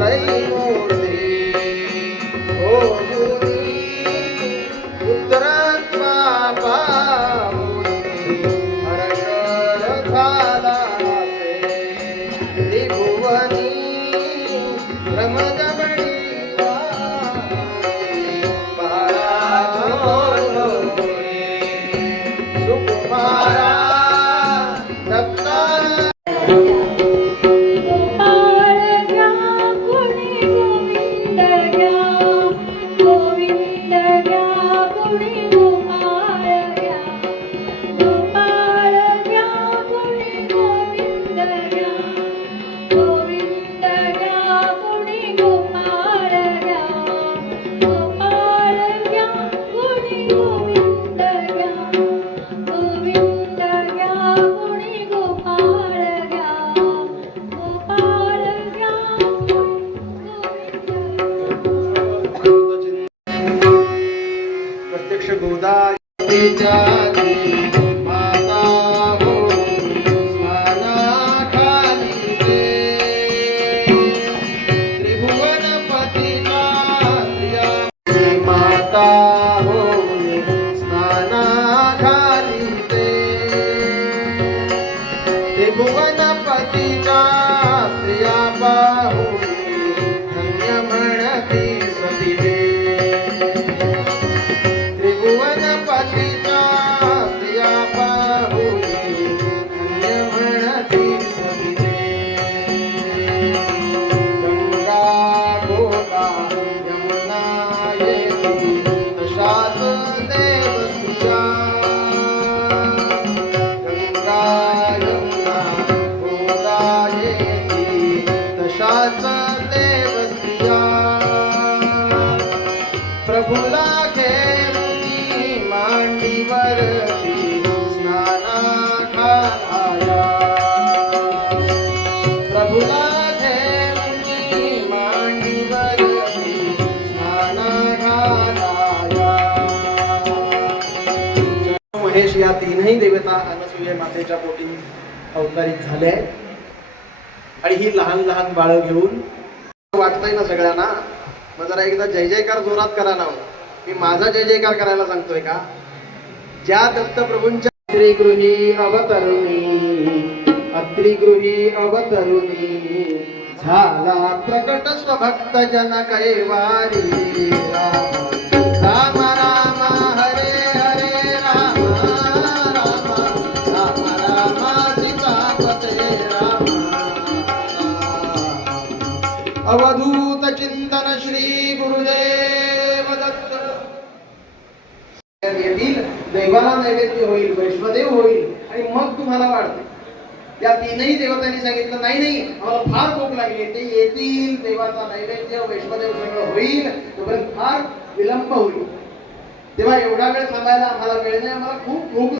त्रैमूर्ती ओ मुनी पुत्रत्वा पामुनी हर्ष झाला असे त्रिभुवनी रमदमणी सुकुमारा गोदा माता हो स्नानाखाली ते त्रिभुवनपतीच्या स्त्रिया माता हो स्नानाखाली ते त्रिभुवनपतीच्या स्त्रिया पाहून धन्य म्हणती सती त्रिभुवनपतीच्या स्त्रिया पाहून धन्य म्हणती सती गंगा गोदा यमुना येती तशाच देवस्त्रिया गंगा यमुना गोदा येती तशाच देवस्त्रिया प्रभुला मांडीवरती स्नानाखाया प्रभुला घेऊनी मांडीवरती स्नानाखाया महेश या तीनही देवता अनसूया मातेच्या पोटी अवतरित झाले आणि ही लहान लहान बाळ घेऊन वाटतंय ना सगळ्यांना मग जरा एकदा जय जयकार जोरात करा ना मी माझा जय जयकार करायला सांगतोय का ज्या दत्तप्रभूंच्या अत्रिगृही अवतरुणी झाला प्रकट स्वभक्त जन कैवारी राम राम हरे हरे राम राम राम राम सीतापते राम अवधूत चिंतन श्री गुरुदेव दत्त येतील देवाला नैवेद्य होईल वैष्णदेव होईल आणि मग तुम्हाला वाढते या तीनही देवतांनी सांगितलं नाही नाही आम्हाला फार भूक लागली ते येतील देवाचा नैवेद्य वैष्णदेव सगळं होईल तोपर्यंत फार विलंब होईल तेव्हा एवढा वेळ थांबायला आम्हाला वेळ नाही आम्हाला खूप भूक